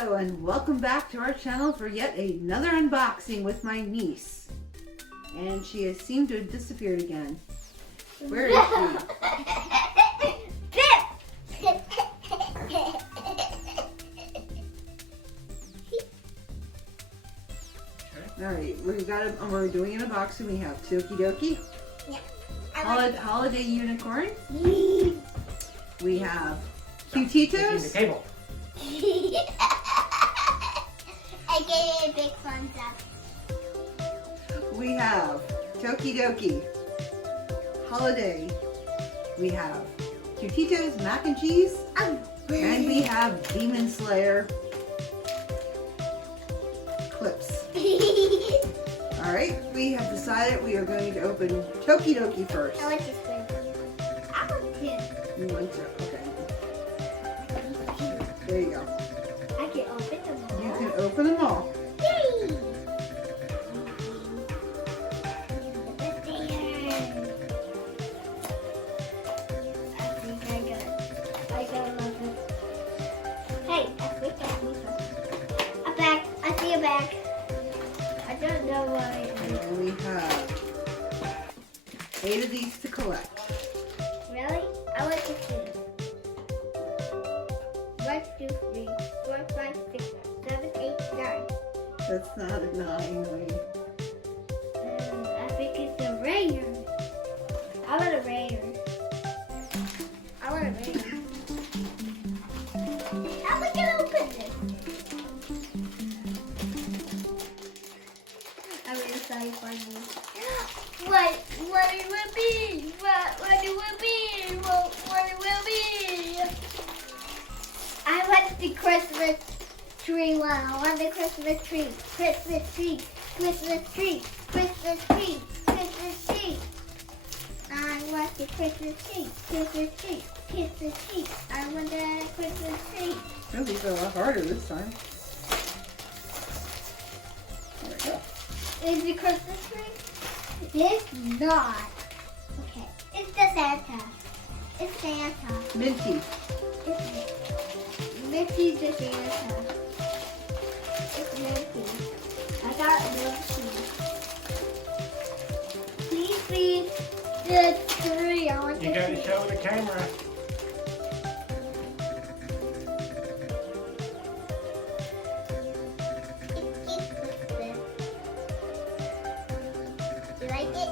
Hello and welcome back to our channel for yet another unboxing with my niece. And she has seemed to have disappeared again. Where is she? Alright, we're doing an unboxing. We have Toki Doki. Yeah. Holiday Unicorn. We have Cutitos. The cable. I gave it a big thumbs up. We have Toki Doki. Holiday. We have Cutitos Mac and Cheese. And we have Demon Slayer clips. Alright, we have decided we are going to open Toki Doki first. I want this one. I want two. You want to? Okay. There you go. I can open them all. You can open them all. Yay! I love it. Hey, I think I need a bag. I see a bag. I don't know why. And we have 8 of these to collect. Really? I want to see. 1, 2, 3, 4, 5, 6, 7, 8, 9. That's not a 9, wait. I think it's a rare. I want a rare. I want a rare. How am I gonna open this? I'm really sorry for you. What it will be? What it will be? What it will be? I want the Christmas tree one. I want the Christmas tree. Christmas tree. Christmas tree. Christmas tree. Christmas tree. I want the Christmas tree. Christmas tree. Christmas tree. I want the Christmas tree. Oh, these are a lot harder this time. There we go. Is the Christmas tree? It's not. Okay. It's the Santa. It's Santa. Minty. It's Mickey's the Santa. It's Mickey. I got Mickey. Please be the tree. I want You the gotta tree. show the camera. You like it?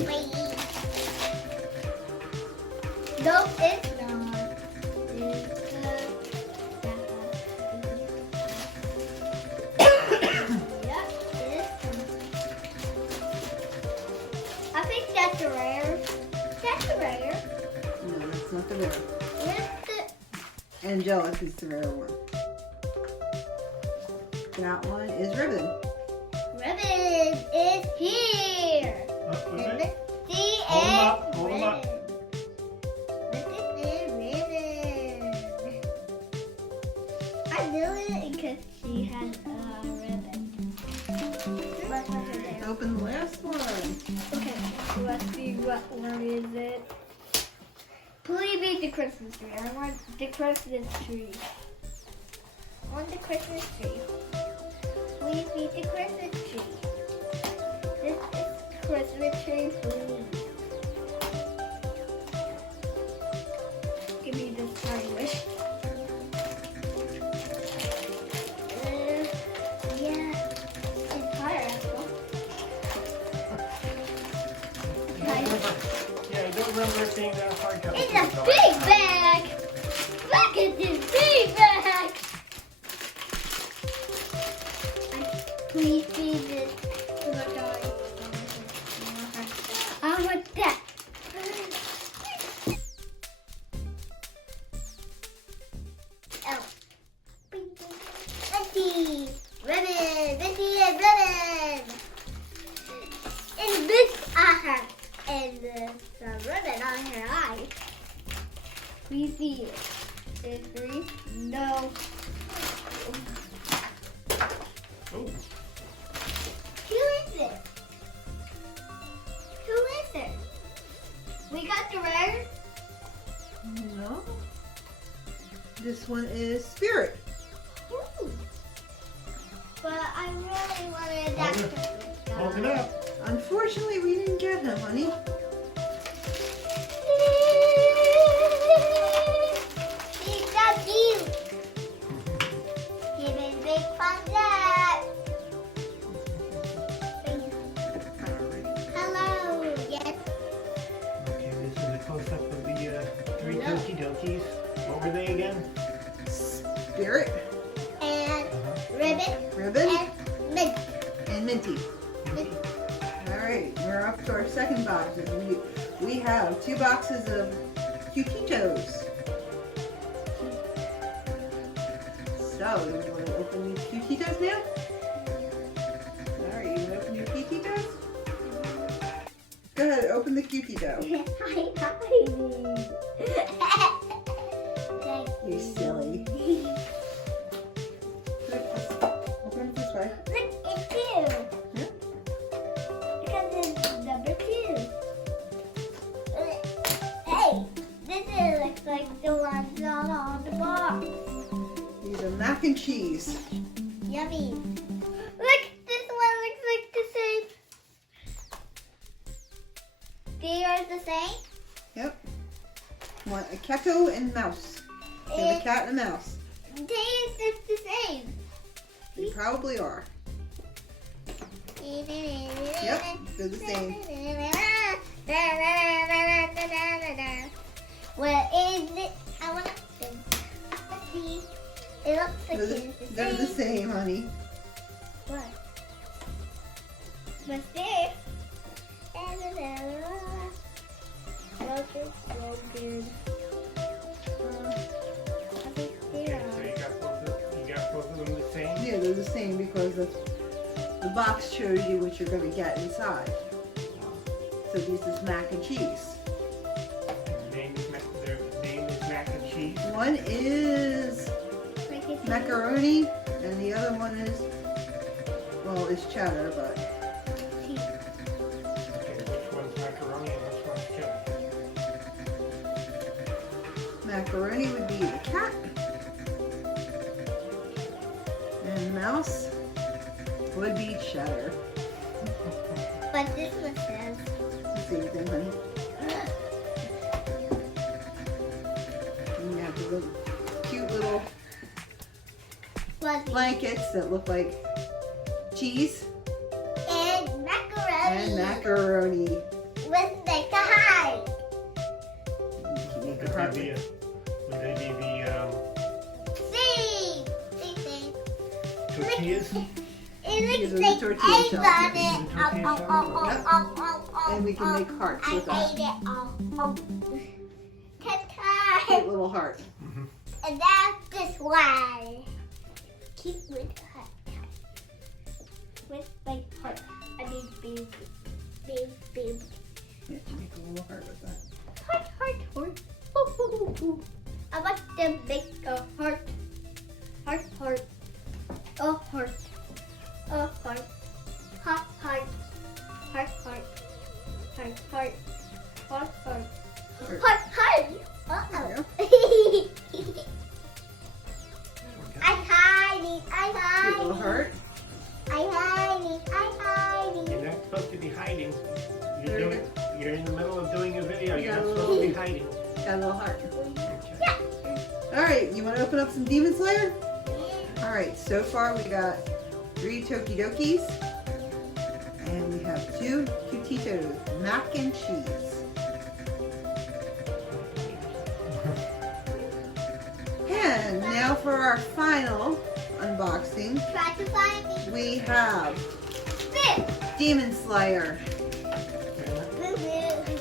Wait. Nope, it's not. It's Yep, it is. I think that's a rare. That's a rare. No, that's not the rare. Where's the... Angelic is the rare one. That one is Ribbon. Ribbon is here. What's And it? see Hold 'em it. up, hold 'em up. This is ribbon. I knew it because she had a ribbon. What was her name? Open the last one. Okay, let's see what one is it. Please be the Christmas tree. I want the Christmas tree. I want the Christmas tree. Please be the Christmas tree. This is Christmas tree, please. Give me this tiny wish. Yeah, it's higher actually. I don't remember. Yeah, I don't remember it being that hard to It's open. a big bag! Look at this big bag! Please be this. I want that. Oh. Betty! Ribbon! Betty and ribbon! And this eye. And the ribbon on her eye. Please see it. Is three? No. Ooh. Who is it? Who is it? We got the rare? No. This one is Spirit. Ooh. But I really wanted that Christmas Hold it guy. up. Unfortunately, we didn't get him, honey. He's so cute. Give him big thumbs up. Hello. Yes. Okay, this is a close-up of the three Hello. Toki Dokis. What were they again? Spirit, And ribbon Ribbon, and mint. and Minty. All right, we're up to our second box. We have 2 boxes of Cutitos. So, you want to open these Cutitos now? All right, you want to open your Cutitos? Go ahead, open the Cutito. You silly. Open it this way. Look, it's 2. Yeah. Because it's number 2. Hey, this looks like the ones on the box. These are mac and cheese. Yummy. Look, this one looks like the same. They are the same. Yep. Want a gecko and mouse. You have a cat and a mouse. They are just the same. They probably are. Yep, they're the same. What is it? I want to see. It looks like They're the same, honey. What? What's there? Broken. I think they Okay, are. so you got both of them the same? Yeah, they're the same because the box shows you what you're going to get inside. So this is mac and cheese. Their name is mac and cheese. One is macaroni and the other one is, well, it's cheddar, but Okay, which one's macaroni and which one's cheddar? macaroni would be the cat. And the mouse would be cheddar. But this one says. The same thing, honey. And you have the little cute little Fuzzy. blankets that look like cheese And macaroni. and macaroni. With the high. You can make Would a heart. they be the See. tortillas? It These looks are the like tortilla eggs shells. on These it. are the tortilla shells? And we can make hearts I with that. ate it all. Cute Ten little heart. And that's this one. Keep with heart. With my heart. I mean, baby. Yeah, you make a little heart with that. Heart. I want to make a heart. Heart. A heart. A heart. Heart. Heart. Heart. Uh-oh. I hide it. Cute little heart. You're not supposed to be hiding. You're in the middle of doing a video. You're not supposed to be hiding. Got a little heart. Okay. Alright, you want to open up some Demon Slayer? Alright, so far we got 3 Toki Dokis. And we have 2 Cutitos, mac and cheese. And now for our final unboxing, Try to find me. we have This. Demon Slayer. Boo-boo.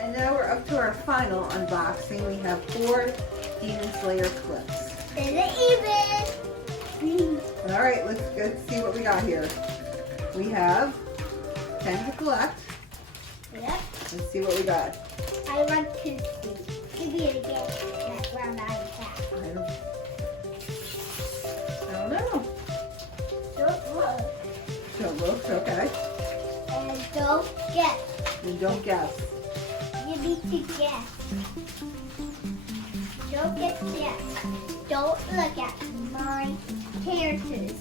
And now we're up to our final unboxing. We have 4 Demon Slayer clips. Is it even? Alright, let's go see what we got here. We have 10 to collect. Yep. Let's see what we got. I want to see. Give me it again. That's round I have. I don't know. Don't look. Don't look, okay. And don't guess. And don't guess. You need to guess. Don't get that. Don't look at my characters.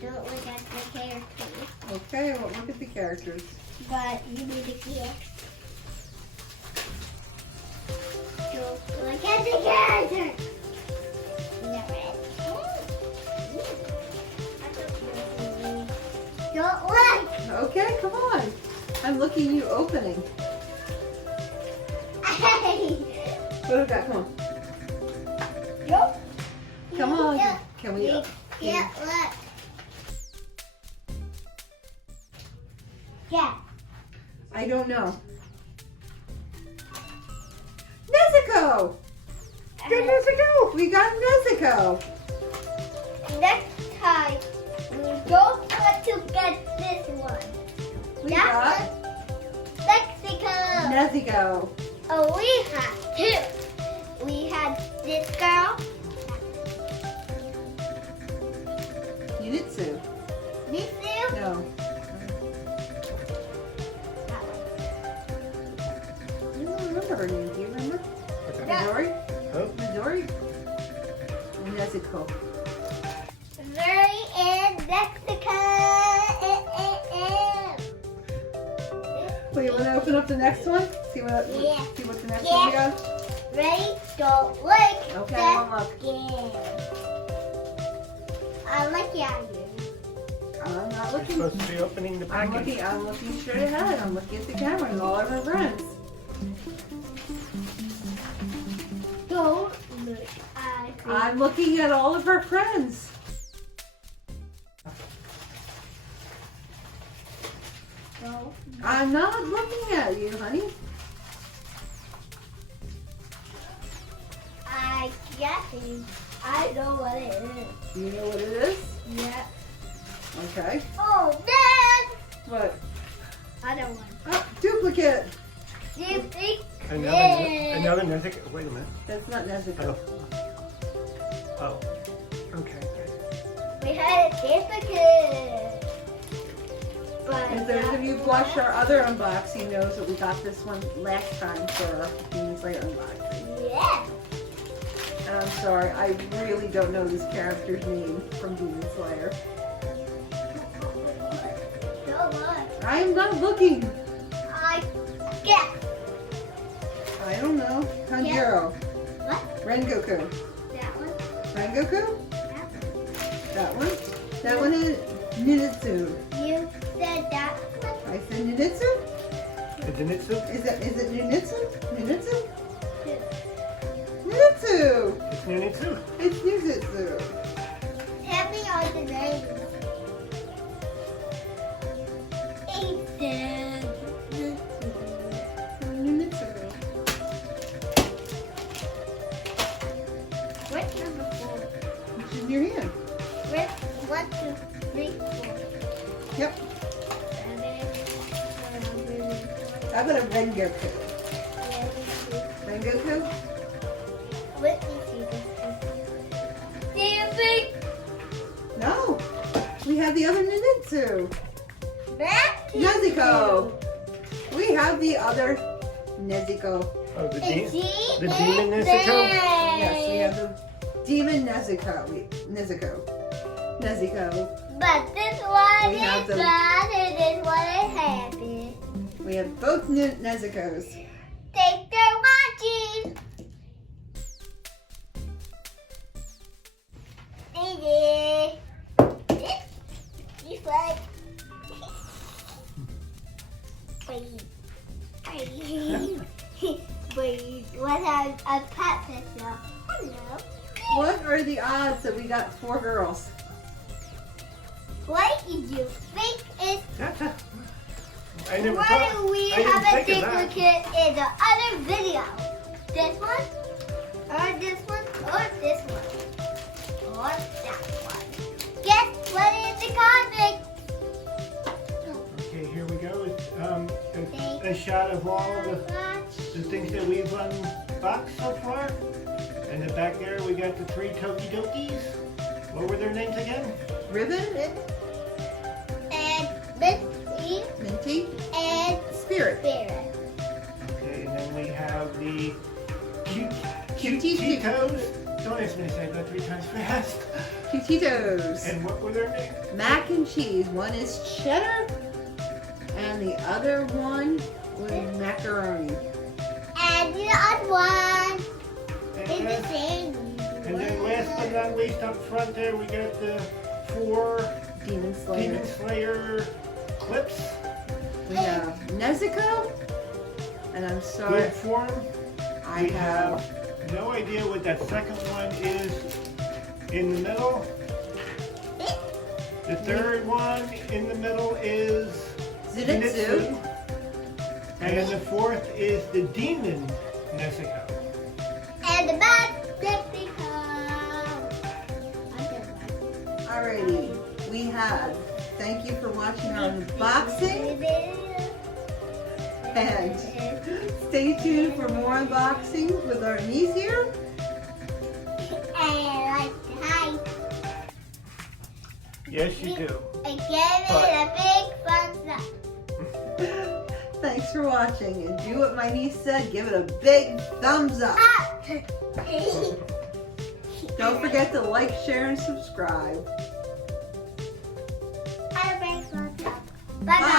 Don't look at the characters. Okay, well, look at the characters. But you need to get. Don't look at the characters. Don't look. Okay, come on. I'm looking you opening. Hey. What do we got? Come on. Nope. Come on. Can we? Yeah, look. Yeah. I don't know. Nezuko! Good Nezuko! We got Nezuko! Next time, we don't want to get this one. We That got one, Mexico. Nezuko. Oh, we had two. We had this girl, Yunitsu. this girl, No. that one. You don't remember her name. Do you remember? Yeah. Midori? Oh, Midori? Nezuko. Very in Mexico. Well, you want to open up the next one? See what? Yeah. See what the next Yeah. one we got? Ready? Don't look. Okay, I'll look. I look at you. I'm not we're looking. supposed to be opening the I'm package. looking straight ahead. I'm looking at the camera and all of her friends. Don't look at me. I'm looking at all of her friends. Don't. I'm not looking at you, honey. I guess I know what it is. Do you know what it is? Yeah. Okay. Oh, man! What? Other one. Oh, duplicate. Do you think Another Nezuko. Wait a minute. That's not Nezuko. Oh. Oh. Okay. we had a duplicate? But As those of you who watched our other unboxing knows that we got this one last time for our Demon Slayer unboxing. yeah. And I'm sorry, I really don't know this character's name from Demon Slayer. Don't look. I am not looking. I guess. I don't know. Tanjiro. What? Rengoku. That one? Rengoku? That one? That one? That one is Ninitsu. You said that one? I said Ninitsu? Zenitsu? Is it Ninitsu? Ninitsu? Two. Ninitsu! It's Zenitsu. It's Ninitsu. Tell me all the names. Ethan. Ninitsu. What's number 4? It's in your hand. Where's 1, 2, 3, 4? Yep. 7, How about a Rengoku? Rengoku? Let me see this. Do you think No. We have the other Ninitsu. that Nezuko. We have the other Nezuko. Oh, the is the demon Nezuko? Yes, we have the Demon Nezuko. Nezuko. Nezuko. But this one We have is them. bad and this one is happy. We have both Nezukos. Thanks for watching. Easy. You like. Wait. Wait. What a pet picture. Hello. What are the odds that we got 4 girls? What did you think is? I never Why thought. do we I didn't have a think of that. duplicate in the other video? This one, or this one, or this one, or that one? Guess what is the comic? Okay, here we go. It's a shot of all the things that we've unboxed so far. And then back there we got the 3 Tokidokis. What were their names again? Ribbon, And Misty Minty, and Spirit. Spirit. Okay, and then we have the Cutitos. Don't ask me to say that 3 times fast. Cutitos. And what were their names? Mac and cheese. One is cheddar, and the other one was macaroni. And the other one is And the same. then last but not least up front there, we got the 4 Demon Slayer. Demon Slayer clips. We have Nezuko, and I'm sorry, Good form. I We have no idea what that second one is in the middle. The third one in the middle is Zenitsu. And the fourth is the Demon Nezuko. And the bad Mexico. Alrighty, we have. Thank you for watching our unboxing, and stay tuned for more unboxings with our niece here. I like to hide. Yes, you do. I give it a big thumbs up. Thanks for watching, and do what my niece said. Give it a big thumbs up. Don't forget to like, share, and subscribe. Bye bye.